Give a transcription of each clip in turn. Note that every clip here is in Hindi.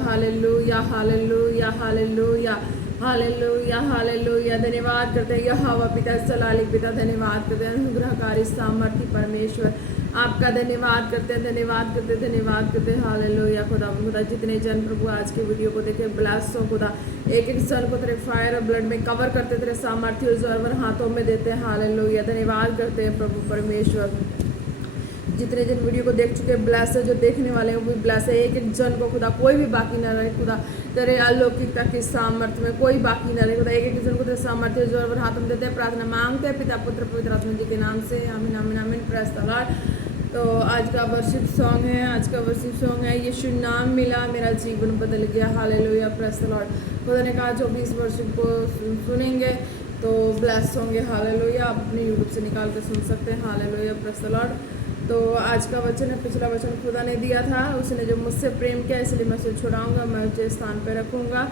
Hallelujah hallelujah hallelujah hallelujah hallelujah. धन्यवाद करते हैं यहोवा पिता सलाली पिता, धन्यवाद करते हैं अनुग्रहकारी सामर्थी परमेश्वर, आपका धन्यवाद करते हैं, धन्यवाद करते हैं, धन्यवाद करते हैं। हालेलुया खुदा जितने जन प्रभु आज की वीडियो को देखे ब्लेस हो खुदा, एक एक सन को तेरे फायर और ब्लड में कवर करते, तेरे सामर्थ्य और जोर हाथों में देते हैं। हालेलुया धन्यवाद करते हैं प्रभु परमेश्वर, जितने जन वीडियो को देख चुके ब्लेस है, जो देखने वाले हैं वो भी ब्लेस है। एक एक जन को खुदा कोई भी बाकी ना रहे खुदा, तेरे अलौकिकता की सामर्थ्य में कोई बाकी ना रहे खुदा, एक एक जन को तेरे सामर्थ्य जोर और हाथ में देते हैं। प्रार्थना मांगते हैं पिता पुत्र पवित्र आत्मा जी के नाम से, आमीन आमीन आमीन। Praise the Lord. तो आज का वर्शिप सॉन्ग है, आज का वर्शिप सॉन्ग है यीशु नाम मिला मेरा जीवन बदल गया। Hallelujah praise the Lord. खुदा ने कहा जो भी इस वर्शिप को सुनेंगे तो ब्लेस होंगे। हालेलुया, आप अपने यूट्यूब से निकाल कर सुन सकते हैं। Hallelujah praise the Lord. तो आज का वचन है, पिछला वचन खुदा ने दिया था, उसने जो मुझसे प्रेम किया इसलिए मैं उसे छुड़ाऊंगा, मैं ऊंचे स्थान पर रखूंगा,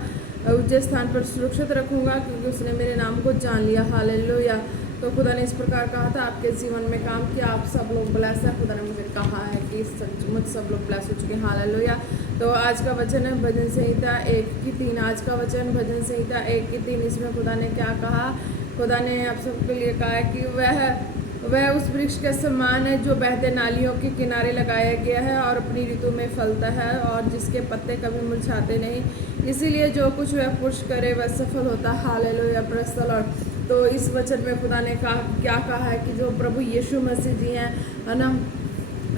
ऊंचे स्थान पर सुरक्षित रखूंगा क्योंकि उसने मेरे नाम को जान लिया। हालेलुया। तो खुदा ने इस प्रकार कहा था, आपके जीवन में काम किया, आप सब लोग ब्लेस है। खुदा ने मुझे कहा है कि सचमुच सब लोग ब्लेस हो चुके हैं। हालेलुया। तो आज का वचन है भजन संहिता 1:3। आज का वचन भजन संहिता 1:3। इसमें खुदा ने क्या कहा? खुदा ने आप सबके लिए कहा है कि वह उस वृक्ष के समान है जो बहते नालियों के किनारे लगाया गया है और अपनी ऋतु में फलता है और जिसके पत्ते कभी मुरझाते नहीं, इसीलिए जो कुछ वह पुरुष करे वह सफल होता है। Hallelujah praise the Lord. तो इस वचन में खुदा ने क्या कहा है कि जो प्रभु यीशु मसीह जी हैं, है ना,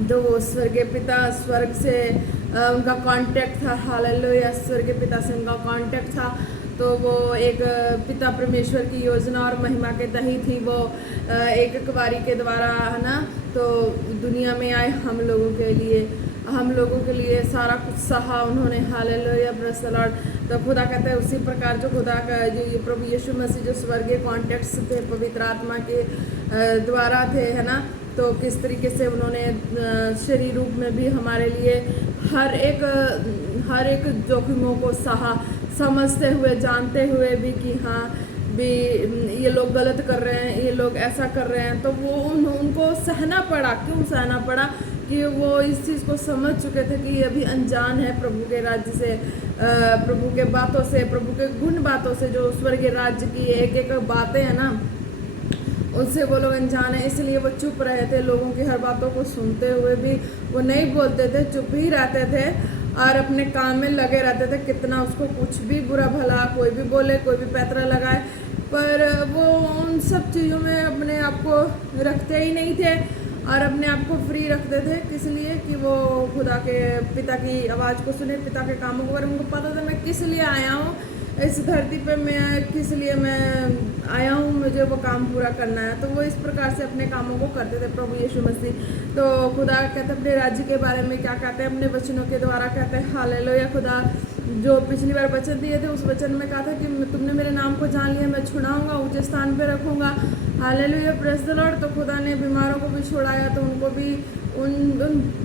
जो वो स्वर्गीय पिता, स्वर्ग से उनका कांटेक्ट था। हालेलुया, स्वर्गीय पिता से उनका कांटेक्ट था। तो वो एक पिता परमेश्वर की योजना और महिमा के तही थी, वो एक कुंवारी के द्वारा, है ना, तो दुनिया में आए हम लोगों के लिए सारा कुछ सहा उन्होंने। Hallelujah praise the Lord. तो खुदा कहते हैं उसी प्रकार जो खुदा का जो ये प्रभु यीशु मसीह जो स्वर्गीय कॉन्टेक्ट्स थे पवित्र आत्मा के द्वारा थे, है ना, तो किस तरीके से उन्होंने शरीर रूप में भी हमारे लिए हर एक जोखिमों को सहा, समझते हुए जानते हुए भी कि हाँ भी ये लोग गलत कर रहे हैं, ये लोग ऐसा कर रहे हैं, तो वो उनको सहना पड़ा। क्यों सहना पड़ा? कि वो इस चीज़ को समझ चुके थे कि ये अभी अनजान है प्रभु के राज्य से, प्रभु के बातों से, प्रभु के गुण बातों से, जो स्वर्गीय राज्य की एक एक बातें हैं ना, उनसे वो लोग अनजान है। इसलिए वो चुप रहे थे, लोगों की हर बातों को सुनते हुए भी वो नहीं बोलते थे, चुप ही रहते थे और अपने काम में लगे रहते थे। कितना उसको कुछ भी बुरा भला कोई भी बोले, कोई भी पैतरा लगाए, पर वो उन सब चीज़ों में अपने आप को रखते ही नहीं थे और अपने आप को फ्री रखते थे। किस लिए? कि वो खुदा के पिता की आवाज़ को सुने, पिता के कामों को। उनको पता था मैं किस लिए आया हूँ इस धरती पे, मैं किस लिए मैं आया हूँ, मुझे वो काम पूरा करना है। तो वो इस प्रकार से अपने कामों को करते थे प्रभु यीशु मसीह। तो खुदा कहते अपने राज्य के बारे में क्या कहते हैं? अपने वचनों के द्वारा कहते हैं। हालेलुया। खुदा जो पिछली बार वचन दिए थे उस वचन में कहा था कि तुमने मेरे नाम को जान लिया, मैं छुड़ाऊंगा, ऊंचे स्थान पे रखूंगा। Hallelujah praise the Lord. तो खुदा ने बीमारों को भी छुड़ाया, तो उनको भी उन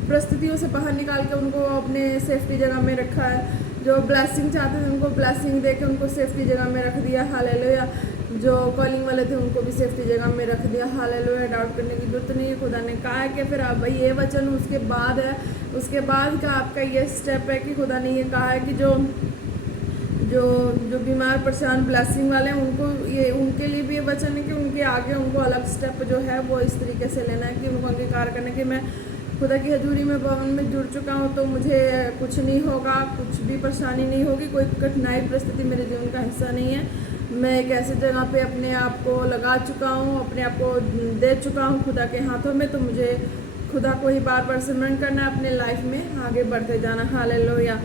परिस्थितियों से बाहर निकाल के उनको अपने सेफ्टी जगह में रखा है। जो ब्लेसिंग चाहते थे उनको ब्लेसिंग दे के उनको सेफ्टी जगह में रख दिया। हालेलुया। जो कॉलिंग वाले थे उनको भी सेफ्टी जगह में रख दिया। हालेलुया। डाउट करने की जरूरत नहीं है। खुदा ने कहा है कि फिर अब भाई ये वचन उसके बाद है, उसके बाद का आपका ये स्टेप है कि खुदा ने ये कहा है कि जो बीमार परेशान ब्लेसिंग वाले हैं उनके लिए भी ये वचन है कि उनके आगे उनको अलग स्टेप जो है वो इस तरीके से लेना है कि उनको अंगीकार करना कि मैं खुदा की हजूरी में भवन में जुड़ चुका हूँ, तो मुझे कुछ नहीं होगा, कुछ भी परेशानी नहीं होगी, कोई कठिनाई परिस्थिति मेरे जीवन का हिस्सा नहीं है। मैं एक ऐसी जगह पे अपने आप को लगा चुका हूँ, अपने आप को दे चुका हूँ खुदा के हाथों में, तो मुझे खुदा को ही बार बार सिमरन करना है, अपने लाइफ में आगे बढ़ते जाना। हालेलुया।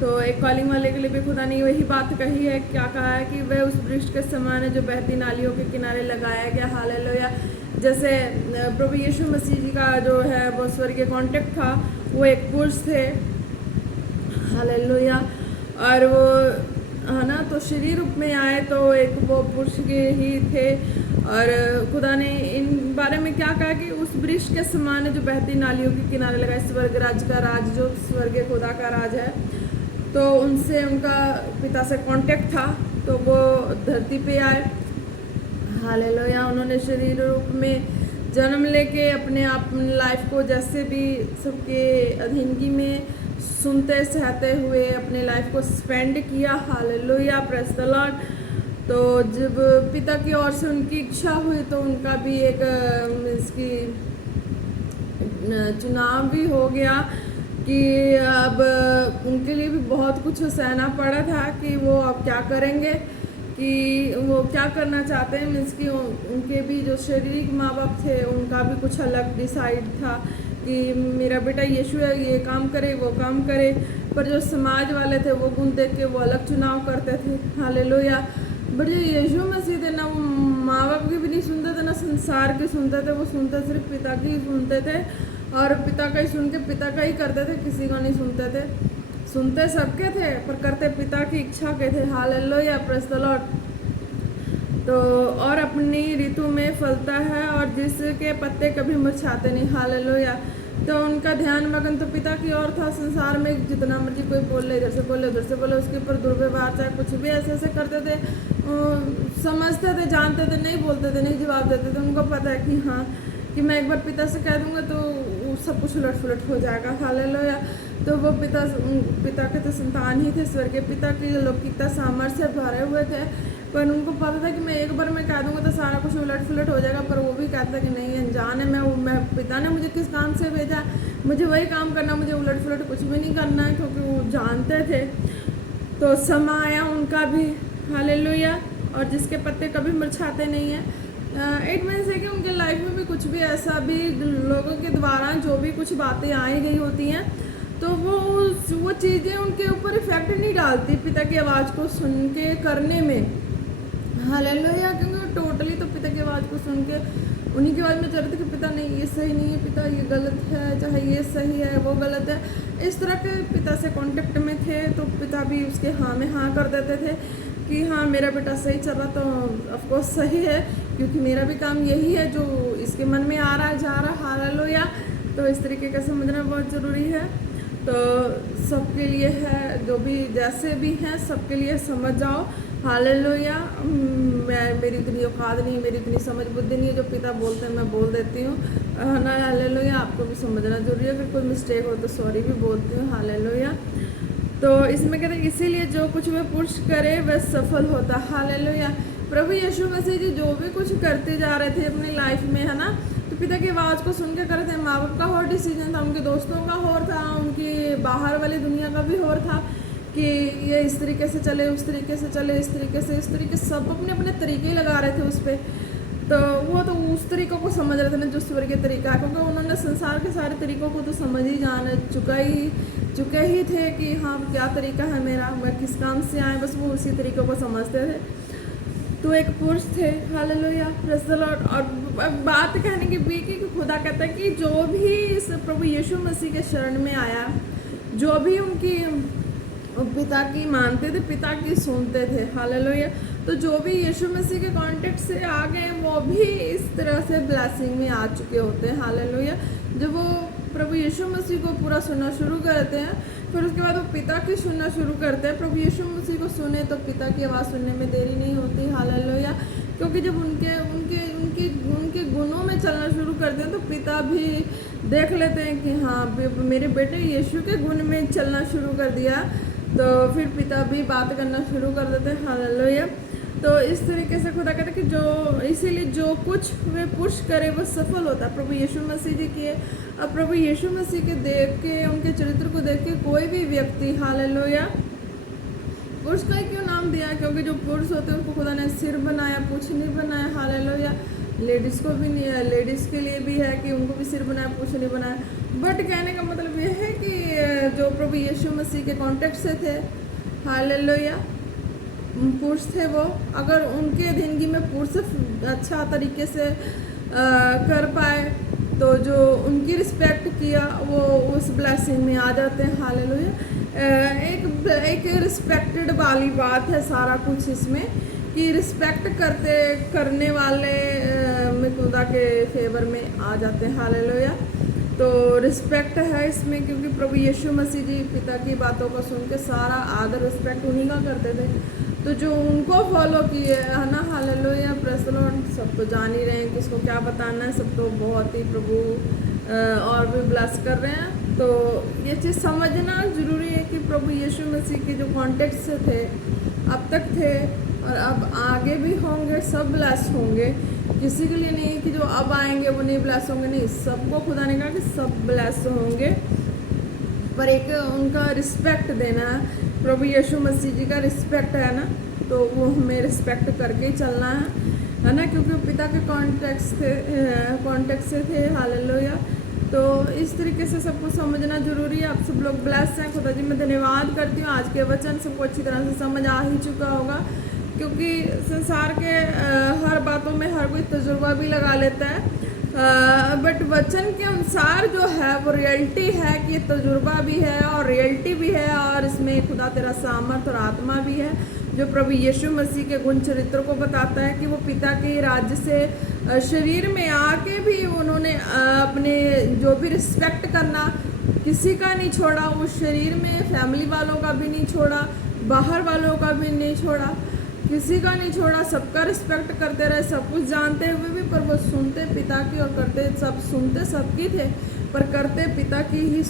तो एक कॉलिंग वाले के लिए भी खुदा ने वही बात कही है। क्या कहा है? कि वह उस वृक्ष के समान है जो बहती नालियों के किनारे लगाया गया। हालेलुया। जैसे प्रभु यीशु मसीह जी का जो है वो स्वर्गीय कॉन्टेक्ट था, वो एक पुरुष थे। हालेलुया। और वो, है ना, तो शरीर रूप में आए तो एक वो पुरुष के ही थे। और खुदा ने इन बारे में क्या कहा कि उस वृक्ष के समान है जो बहती नालियों के किनारे लगा। स्वर्ग राज्य का राज, जो स्वर्गीय खुदा का राज है, तो उनसे उनका पिता से कांटेक्ट था, तो वो धरती पे आए। हालेलुया। उन्होंने शरीर रूप में जन्म लेके अपने आप लाइफ को जैसे भी सबके अधीनगी में सुनते सहते हुए अपने लाइफ को स्पेंड किया। Hallelujah, praise the Lord. तो जब पिता की ओर से उनकी इच्छा हुई तो उनका भी एक इसकी चुनाव भी हो गया कि अब उनके लिए भी बहुत कुछ सहना पड़ा था कि वो अब क्या करेंगे, कि वो क्या करना चाहते हैं। मीन्स कि उनके भी जो शारीरिक माँ बाप थे उनका भी कुछ अलग डिसाइड था कि मेरा बेटा यीशु है, ये काम करे वो काम करे। पर जो समाज वाले थे वो गुण देख के वो अलग चुनाव करते थे। हालेलुया। बट जो यीशु मसीह थे ना, वो माँ बाप की भी नहीं सुनते थे, ना संसार की सुनते थे, वो सुनते सिर्फ पिता की ही सुनते थे और पिता का ही सुन के पिता का ही करते थे, किसी का नहीं सुनते थे। सुनते सबके थे पर करते पिता की इच्छा के थे। Hallelujah, praise the Lord. तो और अपनी ऋतु में फलता है और जिसके पत्ते कभी मुरझाते नहीं। हालेलुया। तो उनका ध्यान मगन तो पिता की ओर था। संसार में जितना मर्जी कोई बोल ले, इधर से बोले उधर से बोले, उसके ऊपर दुर्व्यवहार चाहे कुछ भी ऐसे ऐसे करते थे, समझते थे, जानते थे, नहीं बोलते थे, नहीं जवाब देते थे। उनको पता है कि हाँ कि मैं एक बार पिता से कह दूंगा तो सब कुछ उलट पुलट हो जाएगा। हालेलुया। तो वो पिता के तो संतान ही थे, स्वर्गीय पिता की लौकिकता सामर्थ्य से भरे हुए थे। पर उनको पता था कि मैं एक बार मैं कह दूंगा तो सारा कुछ उलट पुलट हो जाएगा। पर वो भी कहता कि नहीं, अनजान है मैं पिता ने मुझे किस काम से भेजा, मुझे वही काम करना, मुझे उलट पुलट कुछ भी नहीं करना है, क्योंकि वो जानते थे। तो समय आया उनका भी। हालेलुया। और जिसके पत्ते कभी मुरझाते नहीं है। इट मीन्स है कि उनके लाइफ में भी कुछ भी ऐसा भी लोगों के द्वारा जो भी कुछ बातें आई गई होती हैं तो वो चीज़ें उनके ऊपर इफेक्ट नहीं डालती पिता की आवाज़ को सुन के करने में। हालेलुया। क्योंकि टोटली तो पिता की आवाज़ को सुन के उन्हीं की आवाज़ में चल रहे थे कि पिता नहीं, ये सही नहीं है, पिता ये गलत है, चाहे ये सही है वो गलत है। इस तरह के पिता से कांटेक्ट में थे तो पिता भी उसके हाँ में हाँ कर देते थे कि हाँ मेरा बेटा सही चल रहा तो ऑफकोर्स सही है, क्योंकि मेरा भी काम यही है जो इसके मन में आ रहा है जा रहा। हालेलुया। तो इस तरीके का समझना बहुत ज़रूरी है। तो सबके लिए है, जो भी जैसे भी हैं सबके लिए समझ जाओ। हालेलुया। मेरी इतनी औकात नहीं, मेरी इतनी समझ बुद्धि नहीं है, जो पिता बोलते हैं मैं बोल देती हूँ ना। हालेलुया। आपको भी समझना जरूरी है, अगर कोई मिस्टेक हो तो सॉरी भी बोलती हूँ। हालेलुया। तो इसमें कहते हैं इसीलिए जो कुछ वह पुरुष करे वह सफल होता। हालेलुया। प्रभु यीशु मसीह जी जो भी कुछ करते जा रहे थे अपनी लाइफ में, है ना, तो पिता की आवाज़ को सुन के कर रहे थे। माँ बाप का और डिसीजन था, उनके दोस्तों का और था, उनकी बाहर वाली दुनिया का भी और था कि ये इस तरीके से चले, उस तरीके से चले, इस तरीके सब अपने अपने तरीके लगा रहे थे उस पर। तो वो तो उस तरीक़ों को समझ रहे थे ना जो स्वर्गीय तरीका है, क्योंकि उन्होंने संसार के सारे तरीक़ों को तो समझ ही चुके ही थे कि हाँ क्या तरीका है मेरा, मैं किस काम से आए, बस वो उसी तरीक़ों को समझते थे। तो एक पुरुष थे। Hallelujah, praise the Lord. और बात कहने की भी कि खुदा कहता है कि जो भी इस प्रभु यीशु मसीह के शरण में आया, जो भी उनकी पिता की मानते थे, पिता की सुनते थे। हालेलुया। तो जो भी यीशु मसीह के कांटेक्ट से आ गए वो भी इस तरह से ब्लेसिंग में आ चुके होते हैं। हालेलुया। जब वो प्रभु यीशु मसीह को पूरा सुनना शुरू करते हैं, फिर उसके बाद वो पिता की सुनना शुरू करते हैं। प्रभु यीशु मसीह को सुने तो पिता की आवाज़ सुनने में देरी नहीं होती। हालेलुया। क्योंकि जब उनके उनके उनके उनके गुणों में चलना शुरू करते हैं तो पिता भी देख लेते हैं कि हाँ मेरे बेटे यीशु के गुण में चलना शुरू कर दिया, तो फिर पिता भी बात करना शुरू कर देते हैं। हालेलुया। तो इस तरीके से खुदा कहता है कि जो इसीलिए जो कुछ वे पुरुष करे वो सफल होता है। प्रभु यीशु मसीह जी किए। अब प्रभु यीशु मसीह के देख के, उनके चरित्र को देख के कोई भी व्यक्ति, हालेलुया, पुरुष का ही क्यों नाम दिया, क्योंकि जो पुरुष होते हैं उनको खुदा ने सिर बनाया, पूँछ नहीं बनाया। हालेलुया। लेडीज़ को भी नहीं है, लेडीज़ के लिए भी है कि उनको भी सिर बनाया, पूँछ नहीं बनाया। बट कहने का मतलब ये है कि जो प्रभु यीशु मसीह के कॉन्टेक्ट से थे, हालेलुया, पुरुष थे वो, अगर उनके ज़िंदगी में पुरुष अच्छा तरीके से कर पाए तो जो उनकी रिस्पेक्ट किया वो उस ब्लेसिंग में आ जाते हैं। हालेलुया। एक रिस्पेक्टेड वाली बात है सारा कुछ इसमें, कि रिस्पेक्ट करने वाले में खुदा के फेवर में आ जाते हैं। हालेलुया। तो रिस्पेक्ट है इसमें, क्योंकि प्रभु यीशु मसीह जी पिता की बातों को सुन के सारा आदर रिस्पेक्ट उन्हीं का करते थे। तो जो उनको फॉलो किए, है ना, हालेलुया, प्रेज़ द लॉर्ड। सब तो जान ही रहे हैं, किसको क्या बताना है, सब तो बहुत ही प्रभु और भी ब्लेस कर रहे हैं। तो ये चीज़ समझना ज़रूरी है कि प्रभु यीशु मसीह के जो कॉन्टेक्ट से थे, अब तक थे और अब आगे भी होंगे, सब ब्लेस होंगे। किसी के लिए नहीं कि जो अब आएंगे वो नहीं ब्लेस होंगे, नहीं, सबको खुदा ने कहा कि सब ब्लेस होंगे। पर एक उनका रिस्पेक्ट देना है, प्रभु यीशु मसीह जी का रिस्पेक्ट है ना, तो वो हमें रिस्पेक्ट करके ही चलना है ना, क्योंकि पिता के कॉन्टेक्ट से थे। हालेलुया। तो इस तरीके से सबको समझना जरूरी है। आप सब लोग ब्लेस हैं। खुदा जी मैं धन्यवाद करती हूँ। आज के वचन सबको अच्छी तरह से समझ आ ही चुका होगा, क्योंकि संसार के हर बातों में हर कोई तजुर्बा भी लगा लेता है, बट वचन के अनुसार जो है वो रियलिटी है कि तजुर्बा भी है और रियलिटी भी है, और इसमें खुदा तेरा सामर्थ और आत्मा भी है जो प्रभु यीशु मसीह के गुण चरित्र को बताता है कि वो पिता के राज्य से शरीर में आके भी उन्होंने अपने जो भी रिस्पेक्ट करना किसी का नहीं छोड़ा, उस शरीर में फैमिली वालों का भी नहीं छोड़ा, बाहर वालों का भी नहीं छोड़ा, किसी का नहीं छोड़ा, सबका रिस्पेक्ट करते रहे, सब कुछ जानते हुए भी, पर वो सुनते पिता की और करते सब, सुनते सबकी थे पर करते पिता की ही,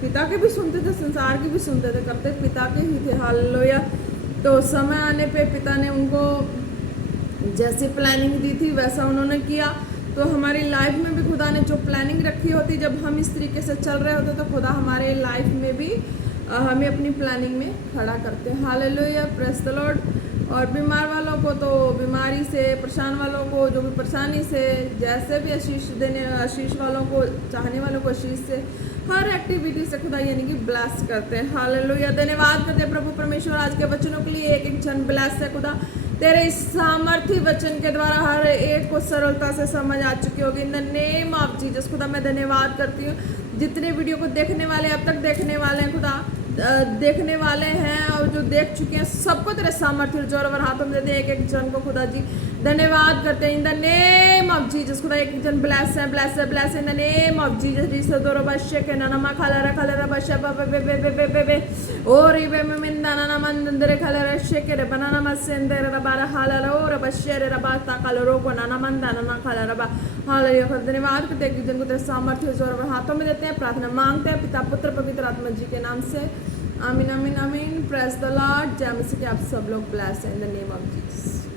पिता के भी सुनते थे, संसार की भी सुनते थे, करते पिता के ही थे। हालेलुया। तो समय आने पे पिता ने उनको जैसी प्लानिंग दी थी वैसा उन्होंने किया। तो हमारी लाइफ में भी खुदा ने जो प्लानिंग रखी होती, जब हम इस तरीके से चल रहे होते तो खुदा हमारे लाइफ में भी हमें अपनी प्लानिंग में खड़ा करते हैं। Hallelujah, praise the Lord. और बीमार वालों को तो बीमारी से, परेशान वालों को जो भी परेशानी से, जैसे भी आशीष देने, आशीष वालों को, चाहने वालों को आशीष से, हर एक्टिविटी से खुदा यानी कि ब्लेस करते हैं। हालेलुया, धन्यवाद करते हैं प्रभु परमेश्वर आज के वचनों के लिए। एक एक जन ब्लेस है खुदा, तेरे इस सामर्थ्य वचन के द्वारा हर एक को सरलता से समझ आ चुकी होगी। इन द नेम ऑफ जीसस खुदा मैं धन्यवाद करती हूँ। जितने वीडियो को देखने वाले, अब तक देखने वाले हैं खुदा, देखने वाले हैं और जो देख चुके हैं, सबको तेरे सामर्थ्य जोर और हाथों में देते हैं। एक एक जन को खुदा जी धन्यवाद करते हैं in the name of Jesus. खुदा एक जन ब्लेस है, ब्लेस है, bless in the name of Jesus. Jesus दोरो बशे के नामा खाला खाला बशा बे बे बे बे बे बे और इबे में मिंदाना ना मंदरे खाला रशे के रे बनाना मसेंदे रे बारा हाला और बशे रे बाता खाला रो को नाना मंदाना ना खाला रबा। हालेलुया, धन्यवाद करते हैं एक जन को तेरे सामर्थ्य जोर और हाथों में देते हैं। प्रार्थना मांगते हैं पिता पुत्र पवित्र आत्मा जी के नाम से, आमीन आमीन आमीन। Praise the Lord. जय मसीह के आप सब लोग ब्लेस हैं in the name of Jesus.